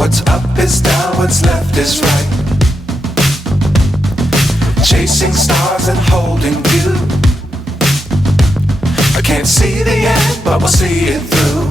What's up is down, what's left is right. Chasing stars and holding you. I can't see the end, but we'll see it through.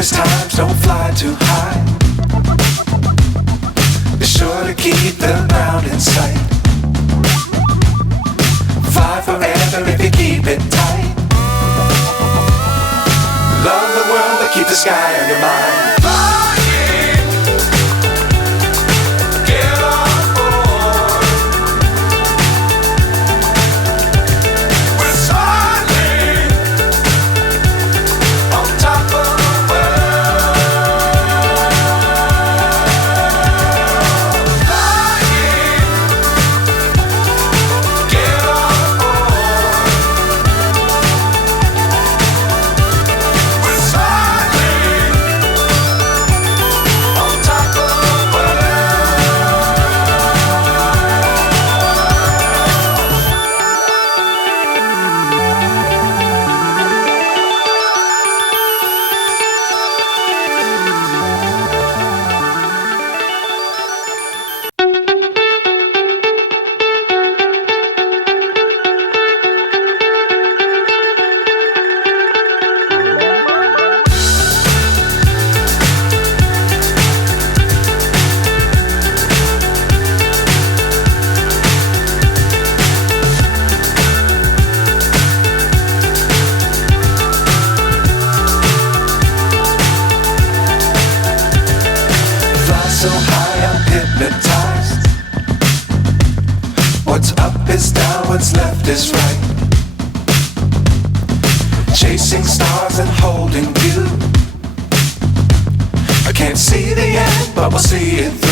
Times don't fly too high. Be sure to keep the ground in sight. Fly forever if you keep it tight. Love the world but keep the sky on your mind. So high I'm hypnotized. What's up is down, what's left is right. Chasing stars and holding you. I can't see the end, but we'll see it through.